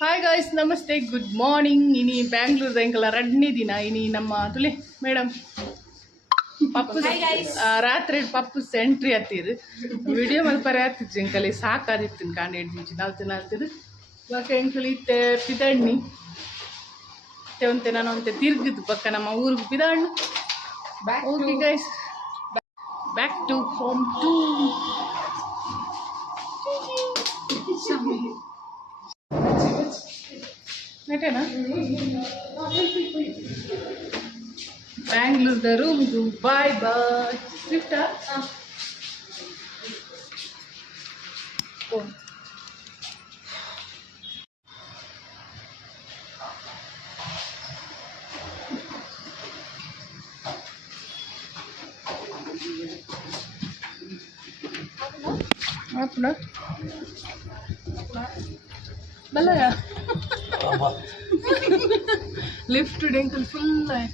Hi guys, ನಮಸ್ತೆ, good morning. ಇನಿ ಬ್ಯಾಂಗ್ಳೂರ್ದ ಎಂಕಲ ರಡ್ನೇ ದಿನ. ಇನಿ ನಮ್ಮ ತುಲೆ ಮೇಡಮ್ ಪಪ್ಪು ರಾತ್ರಿ ಪಪ್ಪು ಎಂಟ್ರಿ ಹತ್ತಿರು ವಿಡಿಯೋ ಮಲ್ಪರೆ ಹತ್ತಿದ್ರು ಎಂಕಲಿ ಸಾಕಾದಿತ್ತು ಕಾಂಡ ಹಿಡ್ದು ನಾಲ್ತಿದ್ದು ಇವಾಗ ಎಂಕಲಿ ಇತ್ತೆ ಪಿದಣ್ಣಿ ಒಂತೆ ನಾನು ಒಂತೆ ತಿರ್ಗಿದ್ದು ಪಕ್ಕ ನಮ್ಮ ಊರಿಗೆ ಪಿದಣ್ಣು. Okay guys, back to home to ನೆಟೇನಾ ಬ್ಯಾಂಗ್ಳೂರ್ದ ರೂಮ್ಗೂ ಬಾಯ್ ಬಾಯ್. ಸ್ವಿಫ್ಟಾ आपना बल्ला लिफ्ट डेंकल फुल है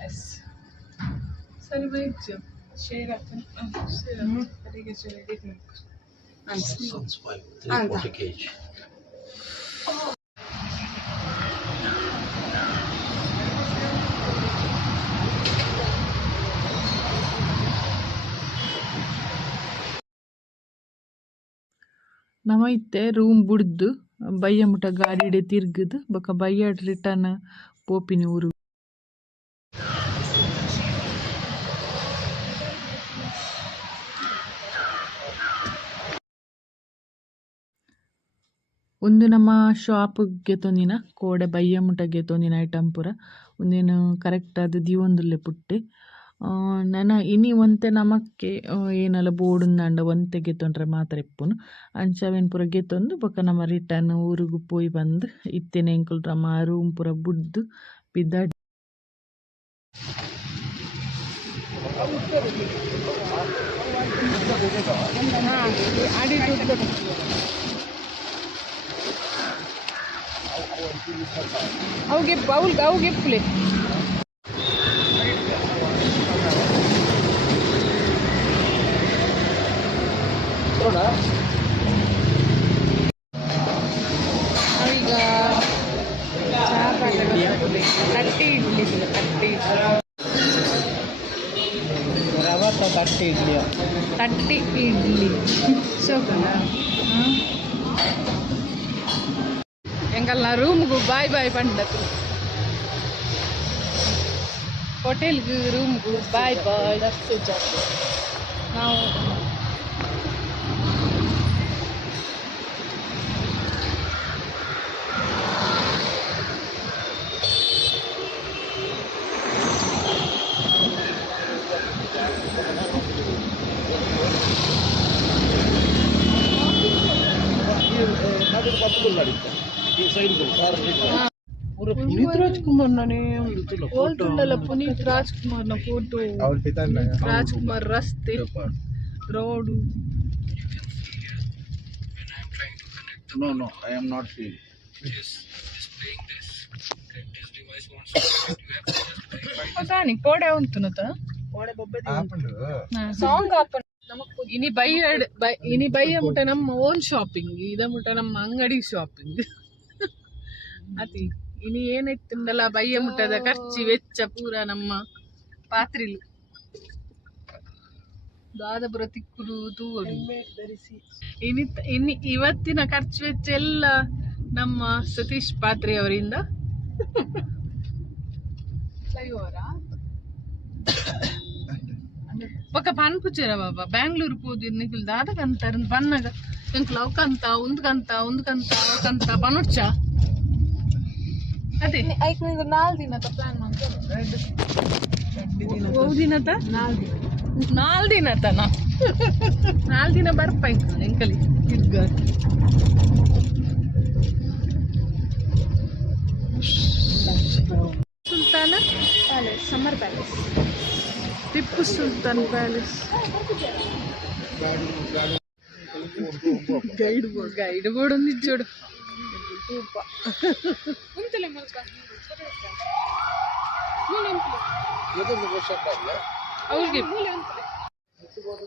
यस सर भाई जो शेयर करते हैं शेयर करेंगे चले देखने ನಮ ಇತ್ತೆ ರೂಮ್ ಬುಡ್ದು ಬಯ್ಯ ಮುಟ ಗಾಡಿಡೆ ತಿರ್ಗದು ಬೊಕ ಬಯ್ಯಡ್ ರಿಟರ್ನ್ ಪೋಪಿನಿ ಊರು. ಒಂದು ನಮ್ಮ ಶಾಪ್ಗೆ ತೊಂದಿನ ಕೋಡೆ ಬಯ್ಯ ಮುಟಗೆ ತೊಂದಿನ ಐಟಮ್ ಪೂರ ಒಂದೇನು ಕರೆಕ್ಟ್ ಅದು ದಿವೊಂದುಲ್ಲೆ ಪುಟ್ಟೆ ನನ್ನ ಇನಿ ಒಂತೆ ನಮಕ್ಕೆ ಏನಲ್ಲ ಬೋಡುಂದಾಂಡ ಒಂತೆಗೆ ತೊಂದ್ರೆ ಮಾತ್ರ ಇಪ್ಪುನು ಅಂಚವೇನು ಪೂರ ಗೆತ್ತೊಂದು ಬೊಕ ನಮ್ಮ ರಿಟರ್ನ್ ಊರಿಗೂ ಪೋಯಿ ಬಂದು ಇತ್ತೇನೆ ಎಂಕುಲು ನಮ್ಮ ರೂಮ್ ಪೂರ ಬುಡ್ದು ಬಿದ್ದ ಅವು ಗೆಪ್ಪುಲೆ ಈಗ ತಟ್ಟಿ ಇಡ್ಲಿ ತಟ್ಟಿ ಇಡ್ಲಿ ಶೋಕನ ಎಂಕಲ್ನ ರೂಮ್ಗೂ ಬಾಯ್ ಬಾಯ್ ಪಂಡತು ಹೋಟೆಲ್ಗೂ ರೂಮ್ಗೂ ಬಾಯ್ ಬಾಯ್. ನಾವು ಪುನೀತ್ ರಾಜ್ಕುಮಾರ್ ಪುನೀತ್ ರಾಜ್ಕುಮಾರ್ನ ಫೋಟೋ, ರಾಜ್ಕುಮಾರ್ ರಸ್ತೆ road. No, I am not seeing. Adani ಕೋಡೆ ಉಂಟುನತ ಸಾಂಗ್ ಆಪನ್ ಇನಿ ಬಯ್ಯ ಮುಟ ನಮ್ಮ ಓನ್ ಶಾಪಿಂಗ್ ಇದ ಮುಟ ನಮ್ಮ ಅಂಗಡಿ ಶಾಪಿಂಗ್ ಅತಿ ಇನಿ ಏನೈತಂದಲ್ಲ ಬಯ್ಯ ಮುಟ್ಟದ ಖರ್ಚಿ ವೆಚ್ಚ ಪೂರ ನಮ್ಮ ಪಾತ್ರಿಲು ದಾದಪುರ ತಿಕ್ಕುಡು ತೂವಡು ಇನಿ ಇವತ್ತಿನ ಖರ್ಚು ವೆಚ್ಚ ಎಲ್ಲ ನಮ್ಮ ಸತೀಶ್ ಪಾತ್ರೆ ಅವರಿಂದ. ಪಕ್ಕ ಪನ್ಪುಚರ ಬಾಬಾ ಬ್ಯಾಂಗ್ಳೂರ್ ಪೋದಿ ನಿಖಿಲ್ ದಾದಕಂತ ಬನ್ನಗ ಎಂಕ್ಲ ಅವಕಂತ ಉಂದ್ಕಂತ ಅವಕಂತ ಪನುಡ್ಚ ಅದೇ ಐಕ್ ನಿಂಗೆ 4 ದಿನದ ಪ್ಲಾನ್ ಮಾಡ್ಕೊಂಡು ದಿನದ 4 ದಿನತನ 4 ದಿನ ಬರ್ಪೈಕ್ ಎಂಕಲಿ ತಿರ್ಗ Sultan palace, summer palace, Tipu Sultan palace. Guide board ಒಂದು ಇಜ್ಜೋಡು ಅವ್ರಿಗೆ ಅದು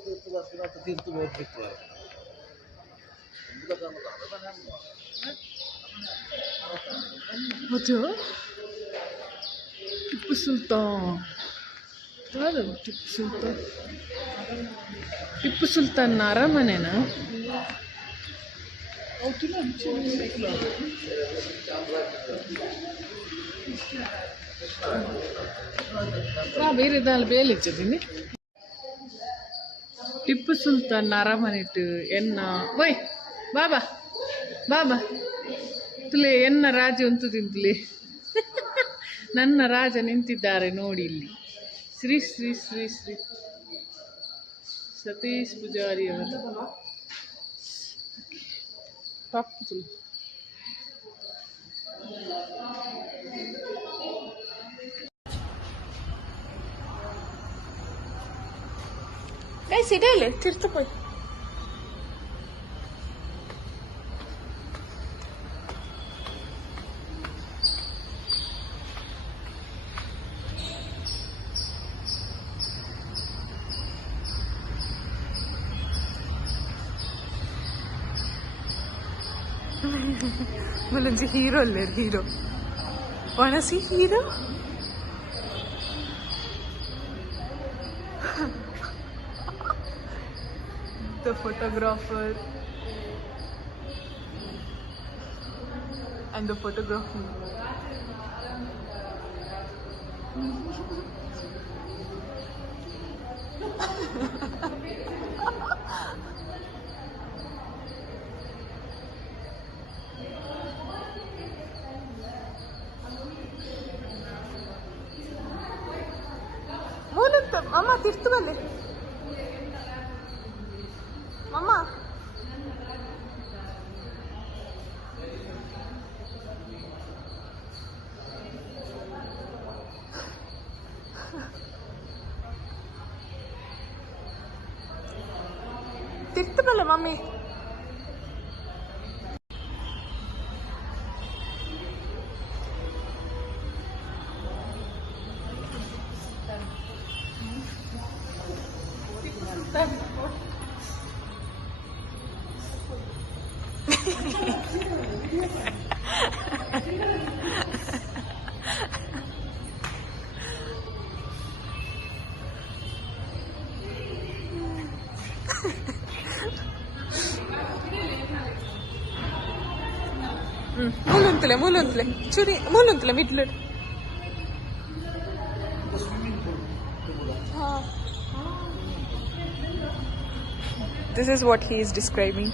ಟಿಪ್ಪು ಸುಲ್ತಾನ್. ಯಾವ್ದು ಟಿಪ್ಪು ಸುಲ್ತಾನ್? ಟಿಪ್ಪು ಸುಲ್ತಾನ್ ಅರಮನೆನಾ? ಬೇರೆ ದಾಲ್ ಬೇಲಿಚ್ಚದಿನಿ ಟಿಪ್ಪು ಸುಲ್ತಾನ್ ಅರಮನೆಟ್ಟು ಎನ್ನ ಓಯ್ ಬಾಬಾ ಬಾಬಾ ತುಲೆ ಎನ್ನ ರಾಜ ಉಂಟು ತಿಂತಲಿ ನನ್ನ ರಾಜ ನಿಂತಿದ್ದಾರೆ ನೋಡಿ ಇಲ್ಲಿ. ಶ್ರೀ ಶ್ರೀ ಶ್ರೀ ಶ್ರೀ ಸತೀಶ್ ಪೂಜಾರಿ ಅವರು Pappu. Guys, idele, tirtupoi. Mulunji hero ler hero. Wanna see hero? The photographer and the photography. ಮೂಲಂತ ಅಮ್ಮ ತಿರ್ತು ಬಲ್ಲೆ ಅಮ್ಮ ತಿರ್ತು ಬಲ್ಲೆ ಮಮ್ಮಿ. ಮೂಲಂತಲೆ ಚೂರಿ ಮೂಲಂತಲೆ ಮಿಡ್ಲು. This is what he is describing.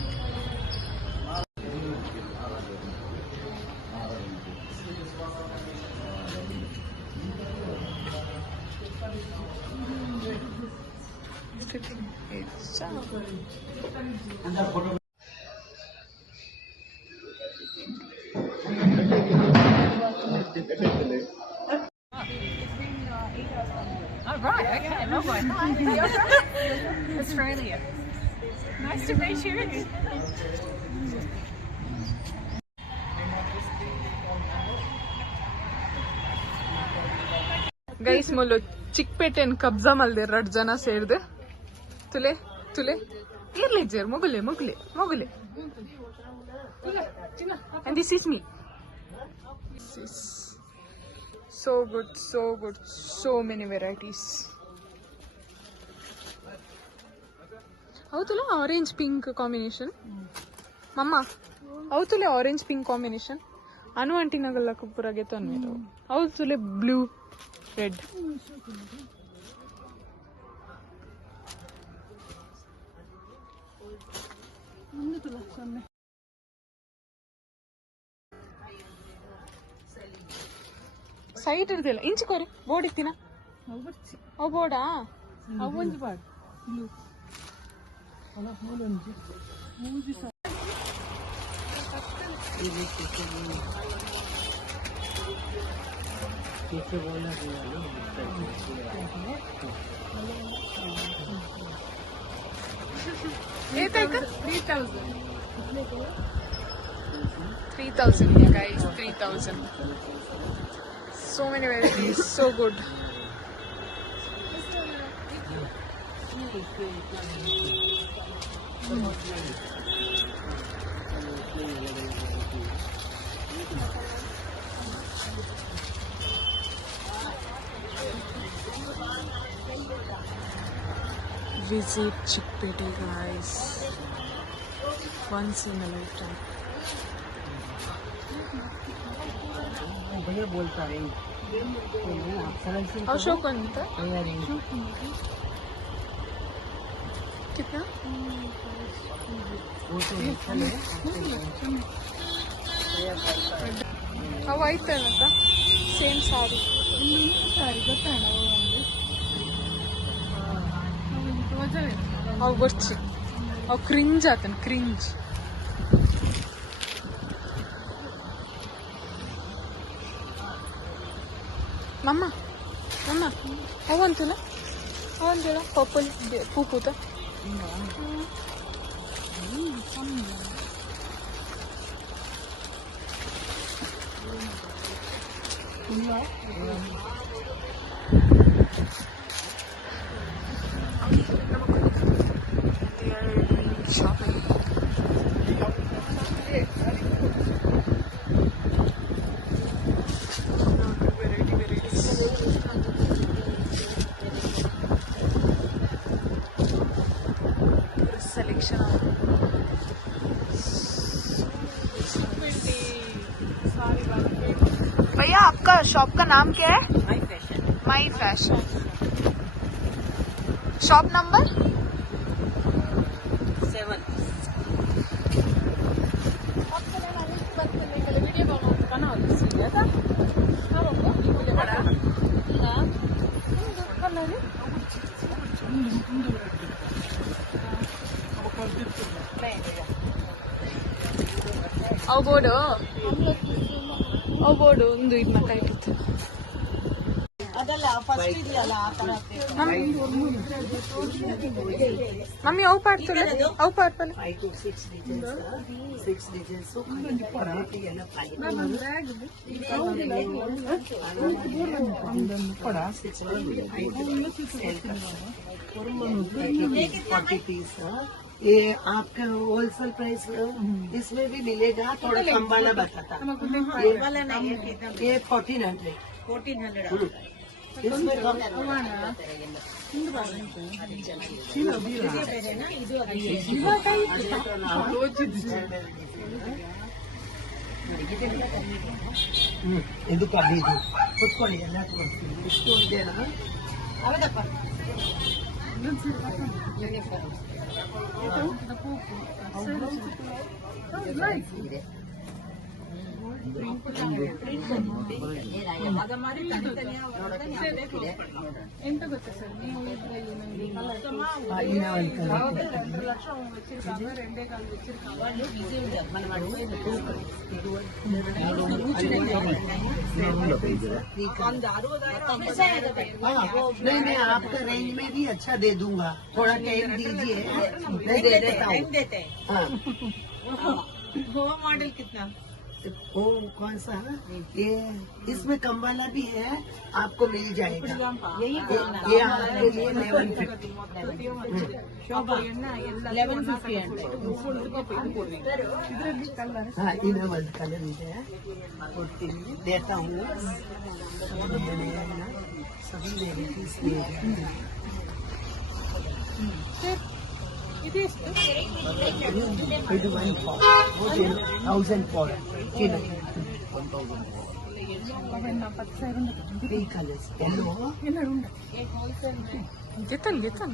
All right, okay, lovely. Australia. Nice to meet you. Guys ಮೊಲು ಚಿಕ್ಕಪೇಟೆನ್ ಕಬ್ಜಾ ಮಲ್ದೆ 2 ಜನ ಸೇರಿದೆ. ತುಲೆ ತುಲೆ ಇರ್ಲಿ ಜೇರ್ ಮುಗುಲೆ ಮುಗುಲೆ ಮುಗುಲೆ. And this is me. This is so good, so good, so many varieties. ಹೌದಲ್ಲ ಆರೆಂಜ್ ಪಿಂಕ್ ಕಾಂಬಿನೇಷನ್ ಮಮ್ಮ ಹೌದಲ್ಲ ಆರೆಂಜ್ ಪಿಂಕ್ ಕಾಂಬಿನೇಷನ್ ಅನು ಆಂಟಿನಾಗಲ್ಲ ಕುಪ್ಪುರಾಗೆ ತಂದು ಹೌದಲ್ಲ ಬ್ಲೂ ರೆಡ್ ಸೈಟ್ ಇರ್ದಿಲ್ಲ ಇಂಚಿಕೋರಿ ಬೋರ್ಡ್ ಇತ್ತಿನ ಅವು ಬೋರ್ಡಾ ಅವು ಒಂಜಿ ಬಾಡ್ blue ಏತಾಯ್ತು 3,000 yeah guys 3,000 so many varieties so good Visit Chickpete, guys. Once in a lifetime. Ashok अंत कितना ಅವು ಆಯ್ತೇನಕ್ಕ ಸೇಮ್ ಸಾರಿ ಸಾರಿ ಗೊತ್ತಾಣ ಅವು ಬರ್ಚಿ ಅವು ಕ್ರಿಂಜ್ ಆತನ ಕ್ರಿಂಜ್ ಮಮ್ಮ ಮಮ್ಮ ಅವಂತಿಲ್ಲ ಅವಂತಿಲ್ಲ ಪಪ್ಪಲ್ ಪೂಪೂತ shopping. Selection of भैया आपका शॉप का नाम क्या है? माई फैशन। Shop number 7. ಅವು ಬೋರ್ಡು ಒಂದು ಇದನ್ನ ಕಾಯ್ತಿತ್ತು ಅದಲ್ಲ ಫಸ್ಟ್ ಇದೆಯಲ್ಲ ಆ ತರ ಮಮ್ಮಿ ಅವು ಪಾಡ್ತಲ್ಲ ಅವು ಪಾಡ್ತಲ್ಲ 5 to 6 digits ಎಲ್ಲ ये आपका होलसेल प्राइस इसमें भी मिलेगा थोड़ा कम वाला बताता ये 1400 इसमें कम ಇದು ಕಮ್ಮಿ ಇದು ಕುತ್ಕೊಳ್ಳಿ ಎಲ್ಲ ತೋರಿಸ್ತೀನಿ ಇಷ್ಟು ಇದೆನಾ ಹೌದಪ್ಪ ಎಂತ ಗೊತ್ತಾ ಸರ್ ನೀವು ಇದರಲ್ಲಿ ನನಗೆ రెండే కాలు नहीं मैं आपका रेंज में भी अच्छा दे दूंगा थोड़ा टाइम दीजिए मैं दे देता हूँ वो मॉडल कितना वो कौन सा ये इसमें कम वाला भी है आपको मिल जाएगा ये आपके लिए 1150 हाँ इन्हें वर्ल्ड कलर है देता हूँ सभी वेराइटीज ಇದು ಎಷ್ಟು ಇದು 1000 for three colors yellow ಗೆತ್ತನ್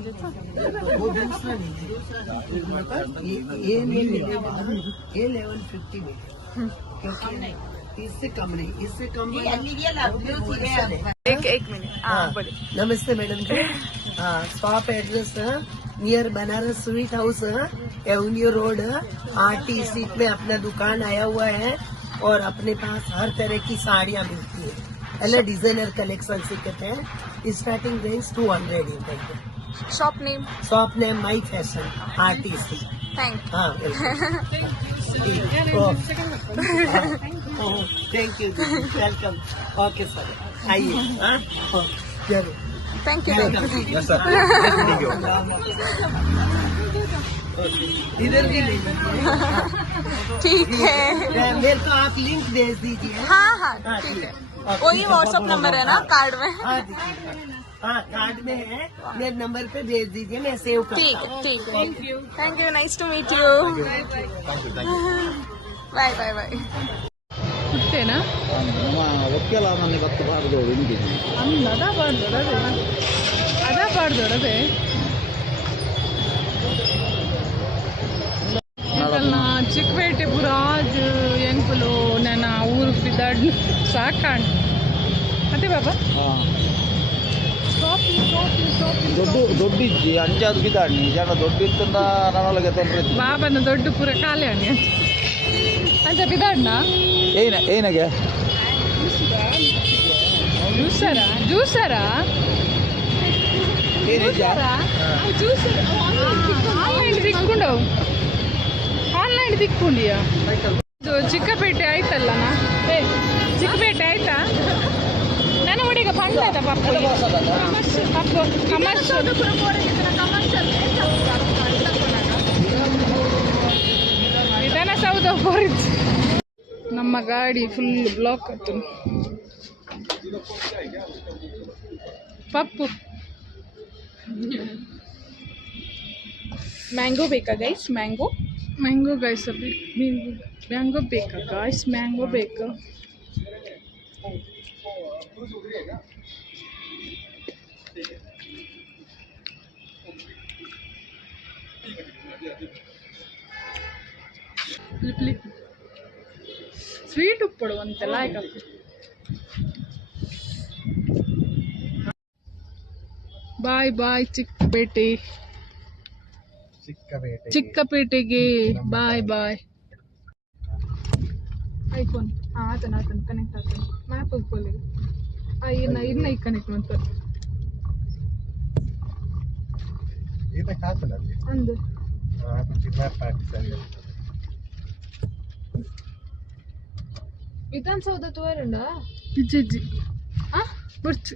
वो दूसरा नहीं है ये नहीं मिलेगा ये 1150 में क्योंकि इससे कम नहीं इससे कम एक मिनट हाँ बोले नमस्ते मैडम जी हाँ shop address near Banaras sweet house Avenue road RT seat में अपना दुकान आया हुआ है और अपने पास हर तरह की साड़ियाँ मिलती है ಎಲ್ಲ ಡಿಸೈನರ್ ಕಲೆಕ್ಷನ್ ಸಿಕ್ಕತ್ತೆ ಸ್ಟಾರ್ಟಿಂಗ್ ರೇಂಜ್ 200 ಇದೆ ಶಾಪ್ ನೇಮ್ ಮೈ ಫ್ಯಾಷನ್ ಆರ್ಟಿಸಿ ಥ್ಯಾಂಕ್ हाँ thank you welcome okay sir आइए हाँ जरूर thank you Yes, sir. Nice meeting you. इधर भी नहीं ठीक है मेरे को आप लिंक भेज दीजिए। हाँ हाँ ठीक है वही व्हाट्सएप नंबर है ना कार्ड में हाँ दीजिए। हाँ कार्ड में है, मेरे नंबर पे भेज दीजिए, मैं सेव कर। ठीक है thank you nice to meet you bye bye bye ಹುಟ್ಟೇನಾ ನಮ್ಮ ಒಕ್ಕೆಲ್ಲ ನನಗೆ ಹತ್ತು ಬಾರದು ಹಿಂದಿನಿ ಅಂದ್ ಅದ ಬಾರ್ದೊಡದೆ నా చిక్కుపేట పురాజ్ ఎంకులు నేను ఆ ఊరు పిదాడు సాకాండ్ అదే బాబా ದೊಡ್ಡ ಇಜ್ಜಿ ಅಂಚಾದು ಬಿದ್ದಾಡಿ ಜನ ದೊಡ್ಡ ಇತ್ತಂದ ನನ್ನೊಳಗೆ ತೊಂದರೆ ಬಾಬನ ದೊಡ್ಡ ಪುರ ಖಾಲಿ ಅಣಿ ಅಂತ ಬಿದಾಡ್ನಾ ಏನಗೆ ಜ್ಯೂಸರಾ ಆನ್ಲೈನ್ ತಿಕ್ಕೊಂಡವು ಆನ್ಲೈನ್ ತಿಕ್ಕೊಂಡಿಯಾ ಇದು ಚಿಕ್ಕಪೇಟೆ ಆಯ್ತಲ್ಲನಾ ಚಿಕ್ಕಪೇಟೆ ಆಯ್ತಾ ನನ್ನ ಹುಡುಗ ಪಂಡದ ಪಪ್ಪು ವಿಧಾನಸೌಧ ಹೋರಿತ್ತು ನಮ್ಮ ಗಾಡಿ ಫುಲ್ ಬ್ಲಾಕ್ ಆಯ್ತು ಪಪ್ಪು मैंगो ಬೇಕಾ ಗೈಸ್ ಮ್ಯಾಂಗೋ ಗೈಸ್ ಮ್ಯಾಂಗೋ ಬೇಕಾ ಗಾಯ್ಸ್ ಮ್ಯಾಂಗೋ ಬೇಕಾ ಸ್ವೀಟ್ ಉಪ್ಪಡು ಅಂತೆಲ್ಲ ಆಯ್ಕ ಬಾಯ್ ಬಾಯ್ ಚಿಕ್ಕಪೇಟೆಗೆ ಬಾಯ್ ಬಾಯ್ ಐಫೋನ್ ಆತನ ಕನೆಕ್ಟ್ ಆತನ ಮ್ಯಾಪ್ ಹೋಗ್ಕೊಳ್ಳಿ ಇನ್ನ ಈಗ ಕನೆಕ್ಟ್ ಮಾಡ್ತಾರೆ ಅಂದು ವಿಧಾನಸೌಧ ತೋರಣ್ಣ ಇಜ್ಜಿ ಬರ್ಚು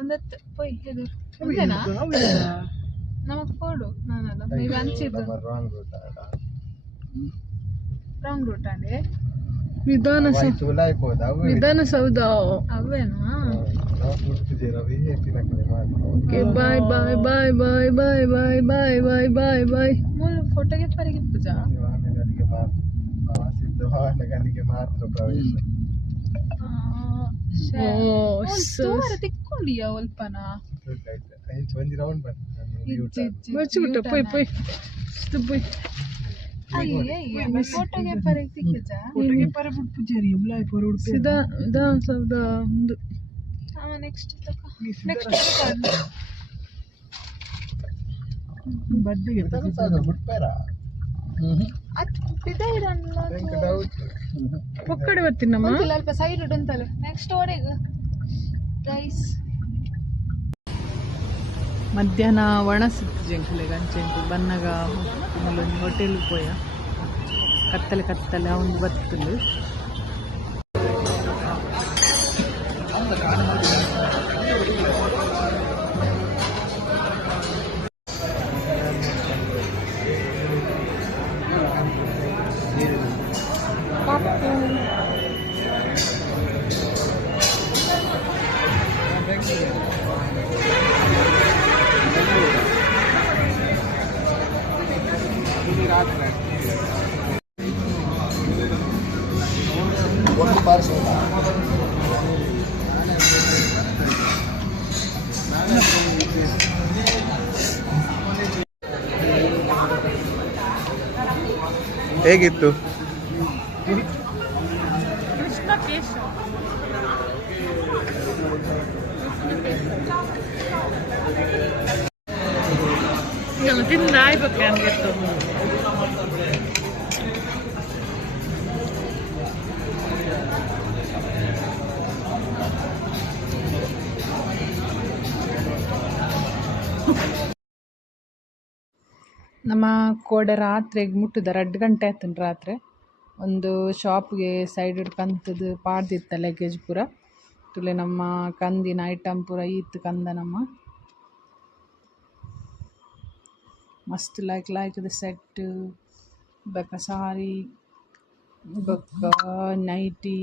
ಒಂದತ್ತು ಪೊಯ್ ಇದು ಅಂತೆನಾ ನಮಗ್ ಕೊಡು ನಾನಲ್ಲ ನೀವು ಹಂಚಿದ್ದು ರಾಂಗ್ ರೂಟ್ ಅಂడి ವಿಧಾನಸೌಧ ಅವೇನಾ ಬಾಯ್ ಬಾಯ್ ಬಾಯ್ ಬಾಯ್ ಬಾಯ್ ಬಾಯ್ ಬಾಯ್ ಬಾಯ್ ಬಾಯ್ ಬಾಯ್ ಮೂಲ ಫೋಟೋಗೆ ಪರಿಗೆ ಪೂಜಾ ತಿಕ್ಕೊಂಡಿಯಾ ಅಲ್ಪನ ಬರ್ಚಿಬಿಟ್ಟ ಪೊಯ್ ಪೊಯ್ ಪೊಯ್ ಫೋಟೋಗೆ ಪರಿಗೆ ತಿಕ್ಕಿಜಾ ಫೋಟೋಗೆ ಪರೆ ಬಿಟ್ಟು ಪೂಜಾರಿ ಉಬ್ಲಾಯ್ ಪರ ಉಡುಪಿ ಸಿದಾ ವಿಧಾನಸೌಧ ಒಂದು ನೆಕ್ಸ್ಟ್ ನೆಕ್ಸ್ಟ್ ಬರ್ತ್ಡೇಗೆ ಒಕ್ಕಡೆ ಬರ್ತೀನಮ್ಮ ಅಲ್ಪ ಸೈಡ್ ಉಂಟಲ್ಲ ನೆಕ್ಸ್ಟ್ ಓಡೆಗೆ ಗೈಸ್ ಮಧ್ಯಾಹ್ನ ಒಣಸಿತ್ತು ಜಂಕಲೆಗೆ ಅಂಚೆಂಟು ಬನ್ನಗ ಒಂದು ಹೋಟೆಲ್ ಪೋಯ ಕತ್ತಲೆ ಅವನು ಬರ್ತಲು ಹೇಗಿತ್ತು? ಕೃಷ್ಣ ಕೇಶವ ತಿಂದ ಆಯ್ಬೇಕು ನನಗೆ ನಮ್ಮ ಕೋಡೆ ರಾತ್ರಿಗೆ ಮುಟ್ಟಿದ 2 ಗಂಟೆ ಆಯ್ತು ರಾತ್ರಿ ಒಂದು ಶಾಪ್ಗೆ ಸೈಡ್ ಹಿಡ್ಕಂತದ್ದು ಪಾಡ್ದಿತ್ತ ಲಗೇಜ್ ಪೂರ ತುಲೆ ನಮ್ಮ ಕಂದಿನ ಐಟಮ್ ಪೂರ ಈತ್ ಕಂದ ನಮ್ಮ ಮಸ್ತ್ ಲಾಯ್ಕ್ ಸೆಟ್ ಬೊಕ್ಕ ಸಾರಿ ಬೊಕ್ಕ ನೈಟಿ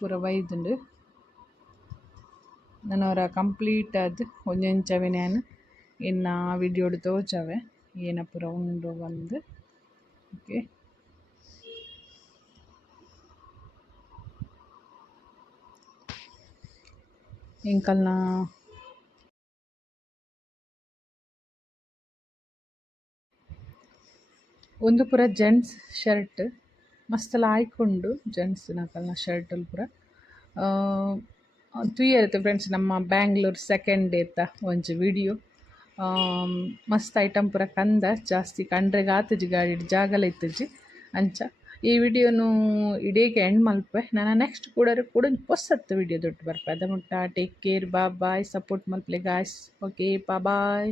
ಪೂರ ಬೈದುಂಡು ನನವರ ಕಂಪ್ಲೀಟ್ ಅದು ಒಂಜೆಂಚವೆ ನಾನು ಇನ್ನು ವಿಡಿಯೋಡು ತೋಚವೆ ಏನ ಪೂರ ಉಂಡು ಬಂದು ಓಕೆ. ಇಂಕಲ್ನ ಒಂದು ಪೂರ ಜೆಂಟ್ಸ್ ಶರ್ಟ್ ಮಸ್ತ್ ಲಾಯ್ಕೊಂಡು ಜೆಂಟ್ಸ್ ನಕಲ್ನ ಶರ್ಟಲ್ಲಿ ಪೂರ ತೂಯೆರ್ ಫ್ರೆಂಡ್ಸ್ ನಮ್ಮ ಬ್ಯಾಂಗ್ಳೂರ್ ಸೆಕೆಂಡ್ ಡೇತ ಒಂಜಿ ವಿಡಿಯೋ ಮಸ್ತ್ ಐಟಮ್ ಪೂರ ಕಂದ ಜಾಸ್ತಿ ಕಂಡ್ರೆಗ್ ಆತಜಿ ಗಾಡಿ ಜಾಗಲ ಇತ್ತಜಿ ಅಂಚ ಈ ವಿಡಿಯೋನು ಇಡೀಗೆ ಎಂಡ್ ಮಲ್ಪೆ ನಾನು ನೆಕ್ಸ್ಟ್ ಕೂಡ ಹೊಸತ್ತು ವಿಡಿಯೋ ದೊಡ್ಡ ಬರ್ಪೆ ಅದ ಮುಟ್ಟ ಟೇಕ್ ಕೇರ್ ಬಾಯ್ ಸಪೋರ್ಟ್ ಮಲ್ಪಲೆ ಗಾಯ್ಸ್ ಓಕೆ ಬಾಯ್.